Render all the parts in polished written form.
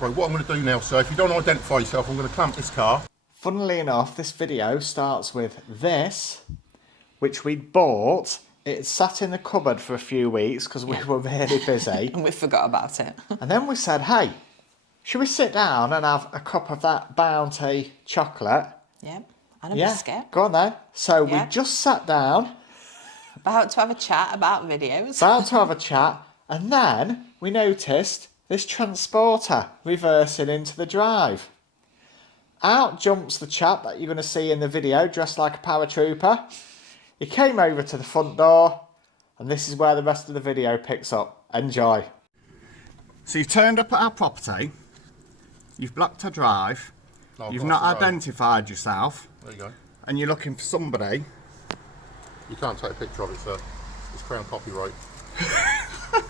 Right, what I'm going to do now, sir, if you don't identify yourself, I'm going to clamp this car. Funnily enough, this video starts with this, which we bought. It sat in the cupboard for a few weeks because we were really busy. And we forgot about it. And then we said, hey, should we sit down and have a cup of that Bounty chocolate? Yeah, and a biscuit. Go on then. So we just sat down. About to have a chat about videos. About to have a chat. And then we noticed this transporter reversing into the drive. Out jumps the chap that you're going to see in the video, dressed like a paratrooper. He came over to the front door, and this is where the rest of the video picks up. Enjoy. So you've turned up at our property, you've blocked our drive, you've not identified yourself, there you go, and you're looking for somebody. You can't take a picture of it, sir. It's Crown copyright. Are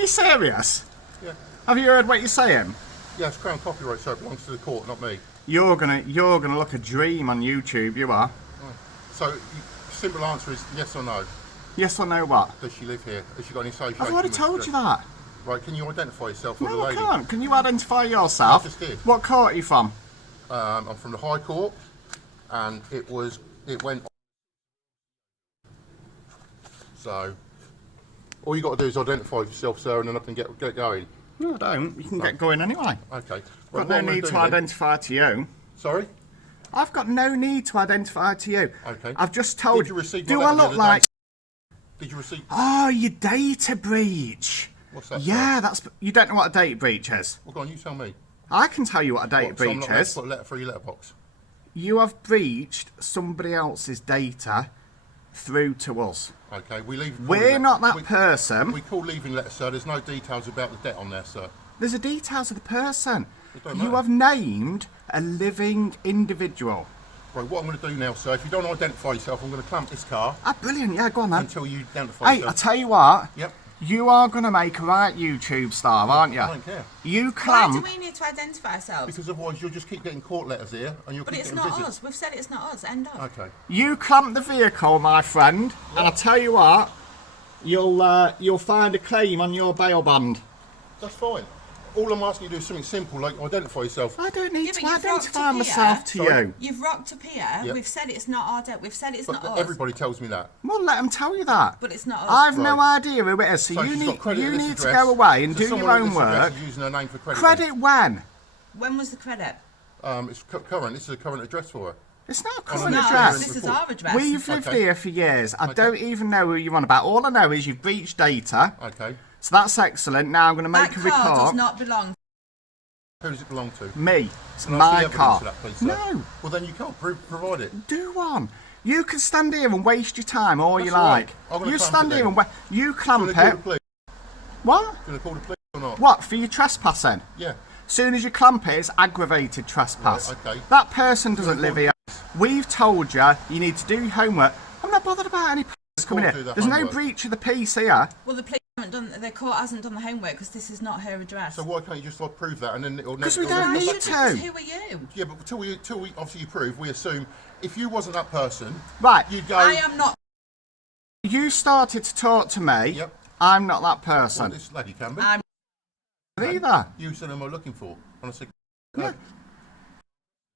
you serious? Yeah. Have you heard what you're saying? Yeah, it's Crown copyright, sir. It belongs to the court, not me. You're gonna look a dream on YouTube, you are. So, simple answer is yes or no. Yes or no what? Does she live here? Has she got any association? I've already told you that. Right, can you identify yourself or the No, I lady? can't. Can you identify yourself? I just did. What court are you from? I'm from the High Court, and it went. So, all you got to do is identify yourself, sir, and then I can get going. No, I don't. You can get going anyway. Okay. I've got no need to identify to you. Sorry? I've got no need to identify to you. Okay. I've just told Did you receive do my I letter the look other like... day? Did you receive... Oh, your data breach. What's that? Yeah, that's... You don't know what a data breach is? Well, go on, you tell me. I can tell you what a data So I'm breach not is. put a letter through your letterbox. You have breached somebody else's data through to us. Okay, We're not that person. We call leaving letter, sir. There's no details about the debt on there, sir. There's the details of the person. It don't You matter. have named a living individual. Right, what I'm going to do now, sir, if you don't identify yourself, I'm going to clamp this car Ah, brilliant. Yeah, go on then. until you identify Hey, yourself. I tell you what. Yep. You are going to make a right YouTube star, aren't you? I don't care. You Why clamp. do we need to identify ourselves? Because otherwise you'll just keep getting court letters here and you'll But keep it's getting not visits. us. We've said it's not us. End of. Okay. You clamp the vehicle, my friend, and I tell you what, you'll find a claim on your bail bond. That's fine. All I'm asking you to do is something simple, like identify yourself. I don't need Yeah, to but you've identify rocked up myself here. to Sorry? you. You've rocked up here. Yep. We've said it's not our debt. We've said it's not us. Everybody tells me that. Well, let them tell you that. But it's not us. I've no Right. idea who it is, so you she's got credit at need this to address. go away and So do your someone at own this address work. is using her name for credit. Credit when? When was the credit? It's current. This is a current address for her. It's not a Oh, current no, address. This is our address. We've lived Okay. here for years. I don't even know who you're on about. All I know is you've breached data. Okay. So that's excellent. Now I'm going to make that a car does report. not belong. Who does it belong to? Me. It's Can I see my evidence car. of that, please, sir? No. Well, then you can't provide it. Do one. You can stand here and waste your time all That's you all like. right. I'm gonna You clamp stand it here then. and you Do clamp you want to call it. the police? What? Do you want to call the police or not? What? For your trespassing? Yeah. Soon as you clamp it, it's aggravated trespass. Right, okay. That person doesn't Good live point. here. We've told you you need to do your homework. I'm not bothered about any police coming court here. do that There's no homework? breach of the peace here. Well, the police haven't done. The court hasn't done the homework because this is not her address. So why can't you just prove that and then it'll never... 'Cause we it'll don't never need come to. back Who are you? Yeah, but till we obviously you prove, we assume if you wasn't that person, Right. you'd go... I am not. You started to talk to me. Yep. I'm not that Well, person. this lady can be. I'm. Either. You said, am I looking for? And I said, Yeah.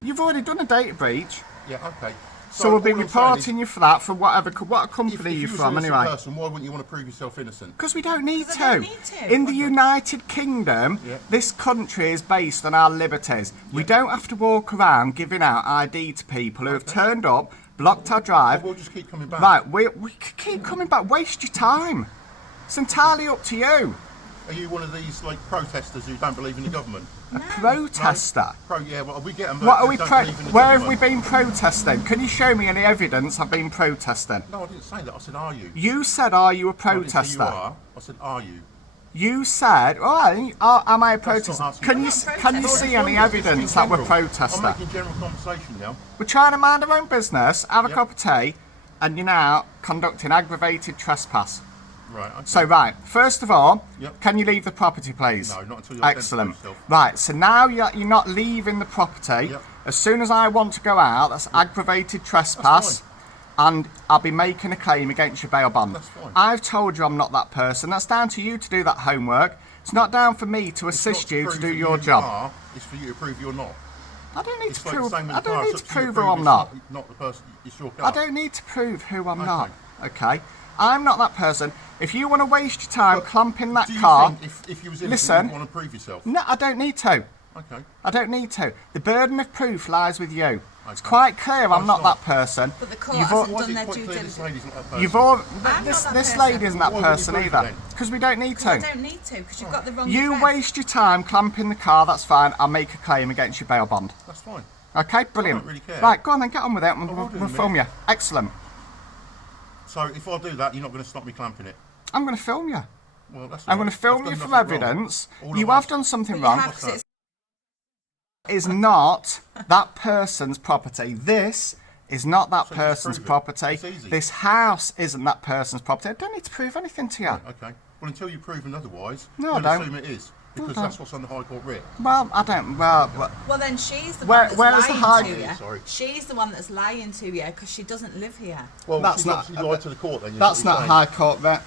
You've already done a data breach. yeah, okay. So we'll be all I'm saying reporting you for that for what is, company if you're you was an from innocent anyway. person, why wouldn't you want to prove yourself innocent? Because we don't need 'Cause to. I don't need to. In the United Kingdom, Yeah. this country is based on our liberties. We don't have to walk around giving out ID to people who have turned up, blocked our drive. We'll just keep coming back. Right, we can keep coming back. Waste your time. It's entirely up to you. Are you one of these like protesters who don't believe in the government? A protester. Yeah, well, we get them. What are we? Don't believe in the Where have we government. been protesting? Can you show me any evidence I've been protesting? No, I didn't say that. I said, are you? You said, "Are you a I didn't say protester?" you are. I said, are you? You said, am I a That's protester? not asking Can me. you I'm not can you protesting. see any evidence that we're I'm protester? making general conversation now. We're trying to mind our own business, have a Yep. cup of tea, and you're now conducting aggravated trespass. Right, okay. So, right, first of all, Yep. can you leave the property, please? No, not until you identify Excellent. yourself. Right, so now you're not leaving the property. Yep. As soon as I want to go out, that's aggravated trespass. And I'll be making a claim against your bail bond. That's fine. I've told you I'm not that person. That's down to you to do that homework. It's not down for me to assist you to do your job. It's for you to prove you're not. I don't need It's to like prove. the same with I the car. don't need It's to up to you prove who I'm it's not. Not the person. It's your car. I don't need to prove who I'm not. Okay, I'm not that person. If you want to waste your time clamping that car, think if you was innocent, listen. you'd want to prove yourself? No, I don't need to. Okay. I don't need to. The burden of proof lies with you. It's Okay. quite clear I'm it's not not. that person. But the court You've hasn't Why is done it their quite due clear this diligence. lady's not that person? You've all. I'm not This that this person. lady isn't that Why wouldn't you person prove it either. then? Because we don't need I to. don't need to because you've got the wrong You address. waste your time clamping the car. That's fine. I'll make a claim against your bail bond. That's fine. Okay, brilliant. really care. Right, go on then, get on with it. will do in a We'll film you. minute. Excellent. So if I do that, you're not going to stop me clamping it. I'm going to film you. Well, that's. I'm going to film I've done you for nothing wrong. evidence. All You I have want- done something You wrong. have, 'cause it's Is not that person's property. This is not that So just person's prove it. property. It's easy. This house isn't that person's property. I don't need to prove anything to you. Okay. Well, until you've proven otherwise, No, I you'll don't. assume it is because don't. that's what's on the High Court Writ. Well, I don't. Well, well, then she's the Where- one that's where's the lying high- to you. Sorry. She's the one that's lying to you because she doesn't live here. Well, That's she's not- obviously lied to the court. Then is that's what you're not saying. High Court Writ.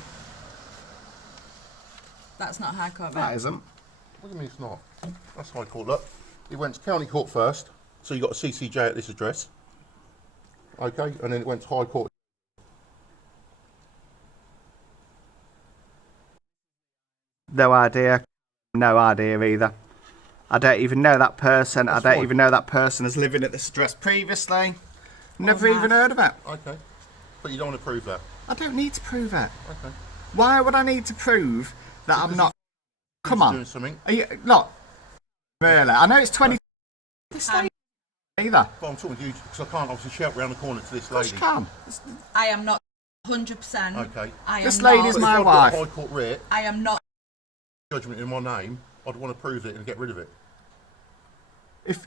That's not High Court. That isn't. What do you mean it's not? That's High Court. Look, it went to County Court first, so you got a CCJ at this address. Okay, and then it went to High Court. No idea. No idea either. I don't even know that person. That's I don't fine. even know that person is living at this address previously. Never Oh, even wow. heard of it. Okay, but you don't want to prove that. I don't need to prove it. Okay. Why would I need to prove that I'm Because not? Come He's on. doing something. Are you, look. Really? I know it's 20. This lady either. But I'm talking to you because I can't obviously shout round the corner to this Of course lady. you can. I am not 100%. Okay. I am This not, lady's But my if I've wife. got a High Court Writ I am not. judgment in my name, I'd want to prove it and get rid of it.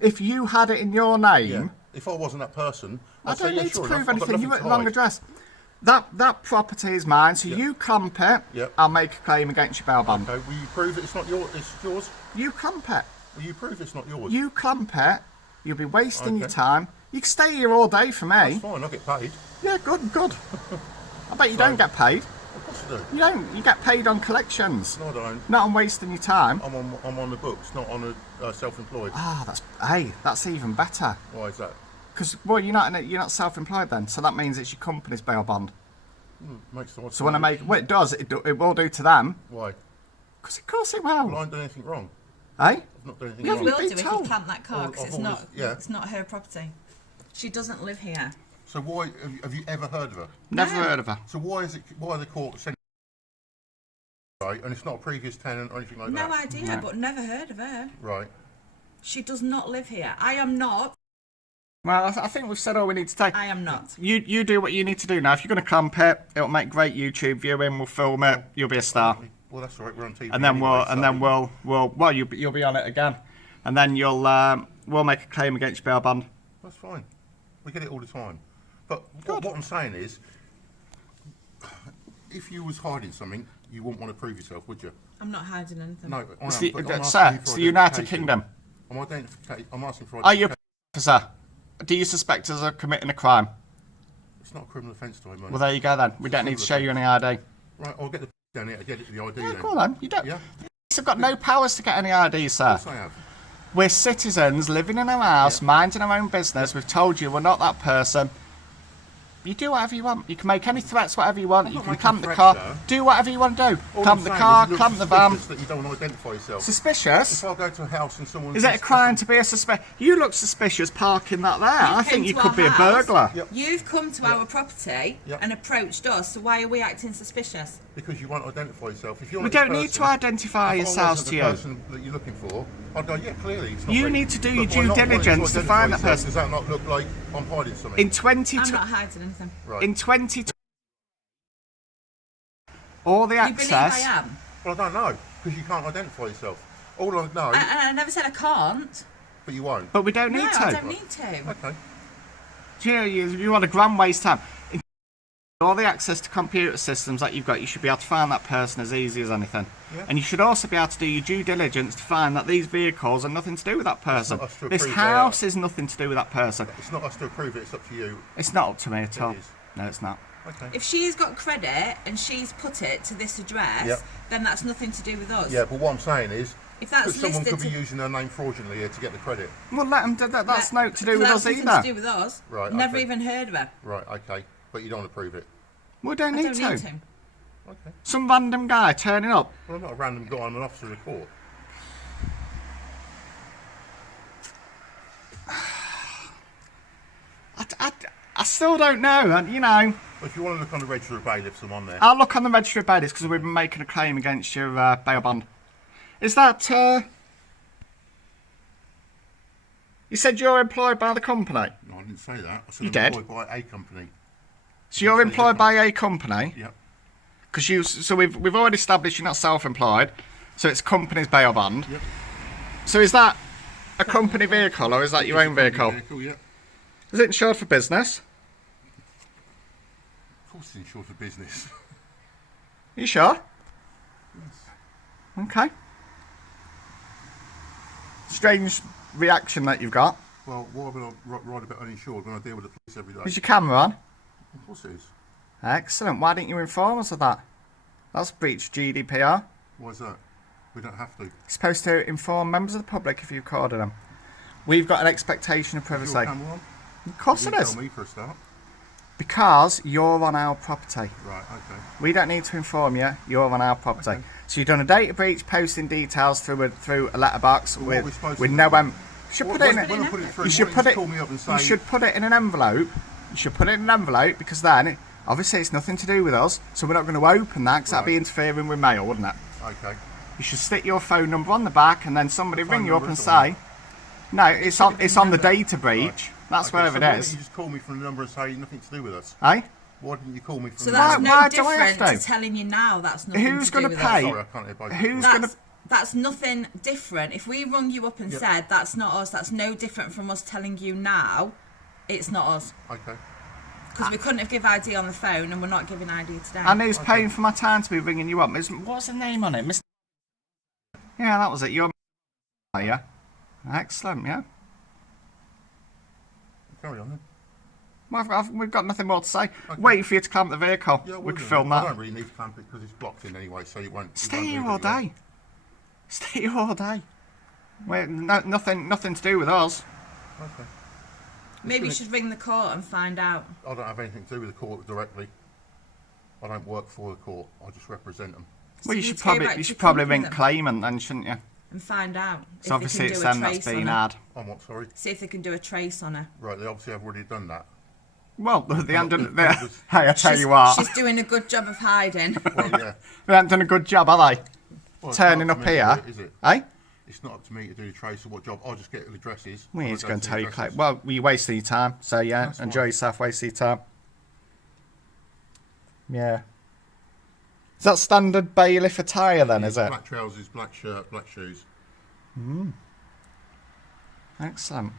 If you had it in your name, Yeah. If I wasn't that person, I I'd say, don't yeah, need sure to prove enough, I've got anything. You nothing at to the wrong hide. address. That property is mine, so you clamp it. Yep. I'll make a claim against your bail bond. Okay, will you prove it? It's not yours. It's yours. You clamp it. Will you prove it's not yours? You clamp it. You'll be wasting your Okay. time. You can stay here all day for me. That's fine. I'll get paid. Yeah, good. I bet you don't get paid. Of course I do. You don't. You get paid on collections, No, I don't. not on wasting your time. I'm on the books, not on a self-employed. Ah, that's even better. Why is that? Because you're not self-employed then, so that means it's your company's bail bond. Makes the odds. So when I make, well, it does. It will do to them. Why? Because of course it Well, I will. ain't done anything wrong. Eh? I've not done anything You You wrong. will been do if you told. plant that car because I've it's not. always- yeah. It's not her property. She doesn't live here. So why have you ever heard of her? Never No. heard of her. So why are the court sending right? And it's not a previous tenant or anything like No that. idea, but never heard of her. Right. She does not live here. I am not. Well, I think we've said all we need to say. I am not. You do what you need to do now. If you're going to clamp it, it'll make great YouTube viewing. We'll film it. You'll be a star. Well, that's all right. We're on TV. And then anyway, so you'll be on it again. And then we'll make a claim against your bail bond. That's fine. We get it all the time. But what I'm saying is, if you was hiding something, you wouldn't want to prove yourself, would you? I'm not hiding anything. No, I am, It's the, but I'm sir, asking you it's for the United identification. Kingdom. I'm asking for Are you a identification. officer? Do you suspect us of committing a crime? It's not a criminal offence to him, mate. Well, there you go then. We don't need to show you any ID. Right, I'll get the down here to get it to the ID Yeah, then. go on then. You don't. Yeah? You've got no powers to get any ID, sir. Yes, I have. We're citizens living in our house, minding our own business. We've told you we're not that person. You do whatever you want. You can make any threats, whatever you want. I'm You not can making clamp the threats, car. sir. Do whatever you want to do. All Clamp I'm the saying car, is it looks clamp the van. suspicious that you don't want to identify yourself. Suspicious? If I go to a house and someone... Is it a crime to be a suspicious? You look suspicious parking that there. I think you could be a burglar. Yep. You've come to our property Yep. and approached us, so why are we acting suspicious? Because you won't identify yourself. If you're We not the don't need person- to identify if I yourselves wasn't to the you. person that you're looking for, I'd go, yeah, clearly. It's not You me. need to do But your by due not wanting diligence to identify find that yourself, person. Does that not look like I'm hiding something? In 20, I'm not hiding anything. Right. in 20, all the You believe I access. am? Well, I don't know, because you can't identify yourself. All I know, I never said I can't. but you won't. But we don't No, need I to. don't need to. Okay. Do you know, you want a grand waste time. All the access to computer systems that you've got, you should be able to find that person as easy as anything. Yeah. And you should also be able to do your due diligence to find that these vehicles are nothing to do with that person. not us to This approve house is nothing to do with that person. It's not us to approve it, it's up to you. It's not up to me at all. is. No, it's not. Okay. If she's got credit and she's put it to this address, then that's nothing to do with us. Yeah, but what I'm saying is, If that's someone listed could be using their name fraudulently here to get the credit. Well, let them do that. That's no to do with us That's either. nothing to do with us. Right, Never okay. even heard of her. Right, okay. But you don't want to prove it. We don't I need don't to. need to. Okay. Some random guy turning up. Well, I'm not a random guy, I'm an officer of the court. I still don't know. You know, Well, if you want to look on the register of bailiffs, I'm on there. I'll look on the register of bailiffs because we've been making a claim against your bail bond. Is that? You said you're employed by the company. No, I didn't say that. I said You I'm did? employed by a company. So you're employed by a company. Yep. Because so we've already established you're not self-employed, so it's company's bail bond. Yep. So is that a company vehicle or is that your own vehicle? Yeah. Is it insured for business? Of course it's insured for business. Are you sure? Yes. Okay. Strange reaction that you've got. Well, why would I write about uninsured when I deal with the police every day? Is your camera on? Of course it is. Excellent. Why didn't you inform us of that? That's breached GDPR. Why is that? We don't have to. You're supposed to inform members of the public if you've recorded them. We've got an expectation of privacy. Your camera on? Of course You it didn't is. tell me for a start. Because you're on our property. Right, okay. We don't need to inform you. You're on our property. Okay. So you've done a data breach, posting details through a letterbox Well, what are we with supposed with to no do? You should put it in. When I put it through, You should why put don't it. call me up and say, You should put it in an envelope. You should put it in an envelope because then, obviously, it's nothing to do with us. So we're not going to open that because that'd be Right. interfering with mail, wouldn't it? Okay. You should stick your phone number on the back, and then somebody phone ring you up number and is on say, "No, it's on the data breach." That's Okay, where so it why is. didn't you just call me from the number and say nothing to do with us? Eh? Why didn't you call me from So the that's number? Why no do I have different to? to telling you now that's nothing Who's to do going to with pay? us. Sorry, I can't hear both. Who's going to? That's nothing different. If we rung you up and said that's not us, that's no different from us telling you now it's not us. Okay. Because we couldn't have given ID on the phone and we're not giving ID today. And who's paying for my time to be ringing you up? What's the name on it? Mr. Yeah, that was it. You're. Yeah. Excellent. Yeah. Carry on then. Well, we've got nothing more to say. Wait for you to clamp the vehicle. Yeah, we we'll can do film I that. don't really need to clamp it because it's blocked in anyway, so it won't. Stay here all day. Stay here all day. Wait, nothing to do with us. Okay. Maybe you should ring the court and find out. I don't have anything to do with the court directly. I don't work for the court. I just represent them. Well, you need should to go back probably to probably company ring then claimant then, shouldn't you? and find out. So obviously if it's they can them do a that's trace been on her. had. I'm what, sorry? See if they can do a trace on her. Right, they obviously have already done that. Well, they haven't done. Well, Hey, I tell you what, She's doing a good job of hiding. Well, yeah. they haven't done a good job, have they? Well, it's Turning not up to me to here, do it, is it? eh? It's not up to me to do the trace of what job. I'll just get the addresses. We I'll need to go go and to tell the you, addresses. well, you're wasting your time. So yeah, That's enjoy fine. yourself, wasting your time. Yeah. Is that standard bailiff attire then? Is it? Black trousers, black shirt, black shoes. Excellent.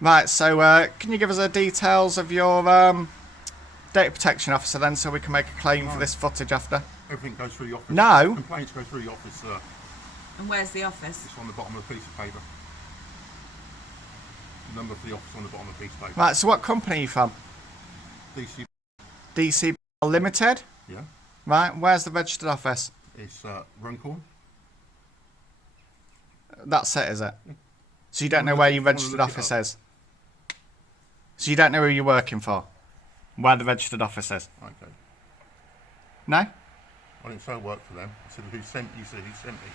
Right, so can you give us the details of your data protection officer then, so we can make a claim for this footage after? Everything goes through the office. No. Complaints go through the office, sir. And where's the office? It's on the bottom of the piece of paper. The number for the office on the bottom of the piece of paper. Right, so what company are you from? DC. DC Limited? Yeah. Right, where's the registered office? It's Runcorn. That's it, is it? So you don't know where your registered office is? So you don't know who you're working for? Where the registered office is? Okay. No? I didn't say I work for them. I said who sent you. Said he sent me.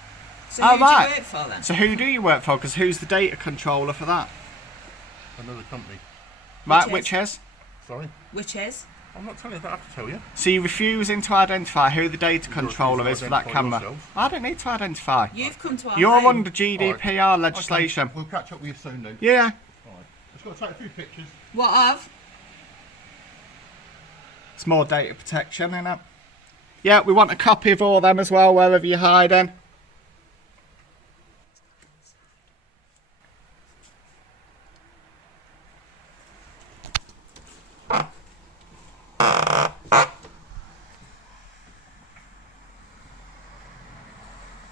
So Oh, who do right. you work for then? So who do you work for? Because who's the data controller for that? Another company. Right, is? which is? Sorry. Which is? I'm not telling you that. I have to tell you. So you're refusing to identify who the data You're controller is refusing for to that identify camera? yourselves. I don't need to identify. You've come to our You're home. under GDPR legislation. Okay, we'll catch up with you soon then. Yeah. Alright. Just got to take a few pictures. What of? It's more data protection, isn't it? Yeah, we want a copy of all them as well, wherever you're hiding.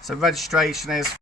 So registration is